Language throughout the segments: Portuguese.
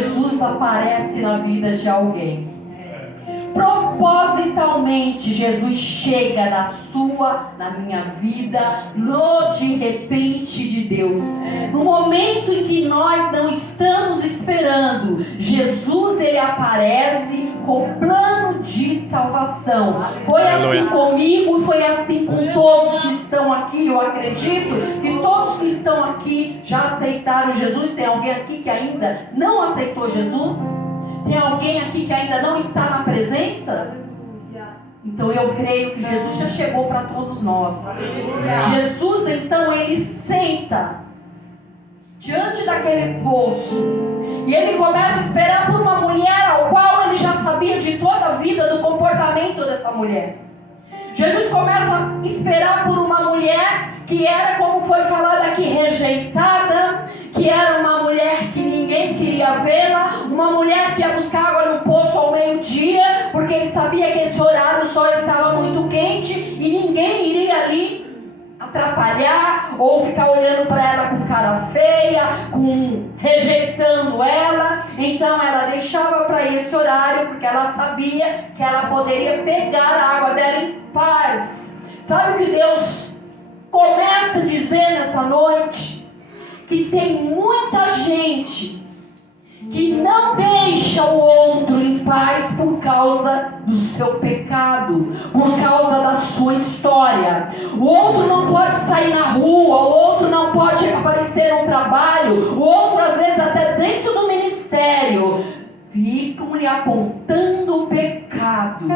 Jesus aparece na vida de alguém. Propositalmente Jesus chega na minha vida, no de repente de Deus. No momento em que nós não estamos esperando, Jesus ele aparece com plano de salvação. Foi assim comigo, foi assim com todos que estão aqui. Eu acredito que todos que estão aqui já aceitaram Jesus. Tem alguém aqui que ainda não aceitou Jesus? Tem alguém aqui que ainda não está na presença? Então eu creio que Jesus já chegou para todos nós. Jesus então ele senta diante daquele poço e ele começa a esperar por uma mulher ao qual ele já sabia de toda a vida do comportamento dessa mulher. Jesus começa a esperar por uma mulher que era, como foi falado aqui, rejeitada, que era uma mulher que ninguém queria vê-la, uma mulher que ia buscar água no poço ao meio-dia, porque ele sabia que esse horário o sol estava muito quente e ninguém iria ali atrapalhar ou ficar olhando para ela com cara feia, rejeitando ela. Então ela deixava para esse horário, porque ela sabia que ela poderia pegar a água dela em paz. Sabe o que Deus começa a dizer nessa noite? Que tem muita gente que não deixa o outro em paz por causa do seu pecado, por causa da sua história. O outro não pode sair na rua, o outro não pode aparecer no trabalho, o outro às vezes até dentro do ministério, ficam lhe apontando o pecado.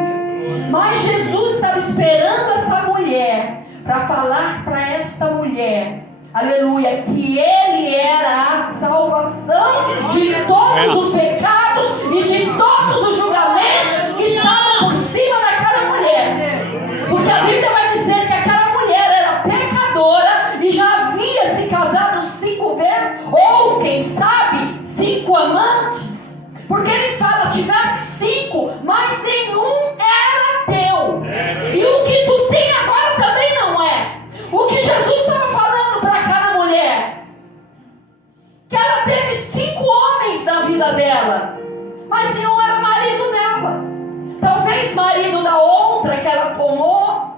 Mas Jesus estava esperando essa mulher para falar para esta mulher, aleluia, que ele era a salvação de todos os pecados e de todos os julgamentos que estavam por cima daquela mulher. Porque a Bíblia vai dizer que aquela mulher era pecadora e já havia se casado 5 vezes, ou quem sabe 5 amantes. Porque ele fala, tivesse 5, mas nenhum era teu. E o que tu tem agora também não é. O que Jesus estava falando para aquela mulher, que ela teve 5 homens na vida dela, mas nenhum era marido dela. Talvez marido da outra que ela tomou,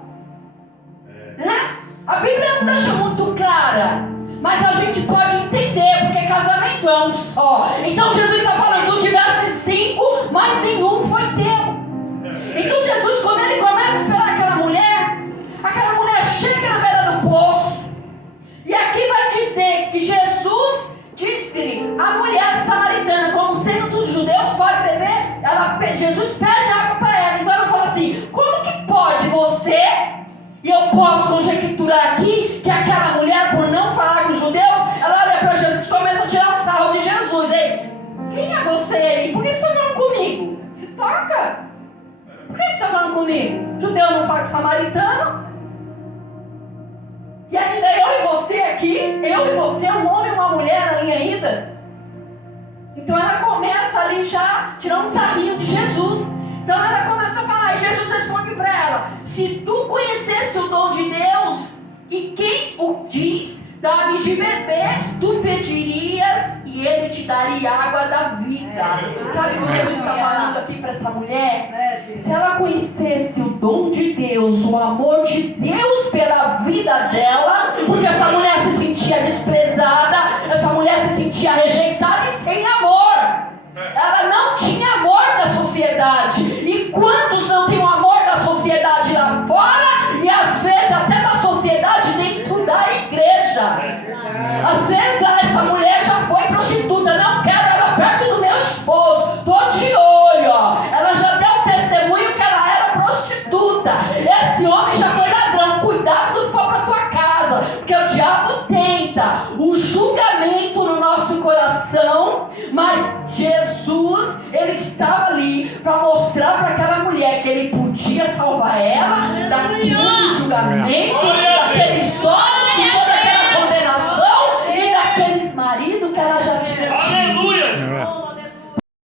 né? A Bíblia não deixa muito clara, mas a gente pode entender, porque casamento é um só. Então Jesus está falando, tu tivesse 5, mas nenhum foi teu. Então Jesus, quando ele começa a esperar aquela mulher chega na beira do poço. E aqui vai dizer que Jesus disse-lhe, a mulher samaritana, como sendo todos judeus, pode beber. Jesus pede água para ela. Então ela fala assim, como que pode você, e eu posso conjecturar aqui, que aquela mulher, por não falar com os judeus, ela olha para Jesus e começa a tirar um sarro de Jesus. Ei, quem é você? E por que você está falando comigo? Se toca. Por que você está falando comigo? Judeu não fala com samaritano. E ainda eu e você aqui, eu e você, um homem e uma mulher ali ainda. Então ela começa ali já tirando um sarrinho de Jesus. Então ela começa a falar, e Jesus responde para ela, se tu conhecesse o dom de Deus, e quem o diz, dá-me de beber, tu pedirias e ele te daria água da vida. Sabe o que Jesus está falando aqui para essa mulher? Se ela conhecesse o dom de Deus, o amor de Deus pela vida dela, porque essa mulher se sentia desprezada, essa mulher se sentia rejeitada e sem amor. Ela não tinha amor da sociedade. E quantos não têm o amor da sociedade lá fora e às vezes até da sociedade dentro da igreja? Às vezes essa mulher já foi prostituta, não quero ela perto do meu esposo, tô de olho, ó. Ela já deu testemunho que ela era prostituta. Esse homem já foi ladrão, cuidado quando for para tua casa, porque o diabo tenta o julgamento no nosso coração. Mas Jesus, ele estava ali para mostrar para aquela mulher que ele podia salvar ela daquele julgamento, daqueles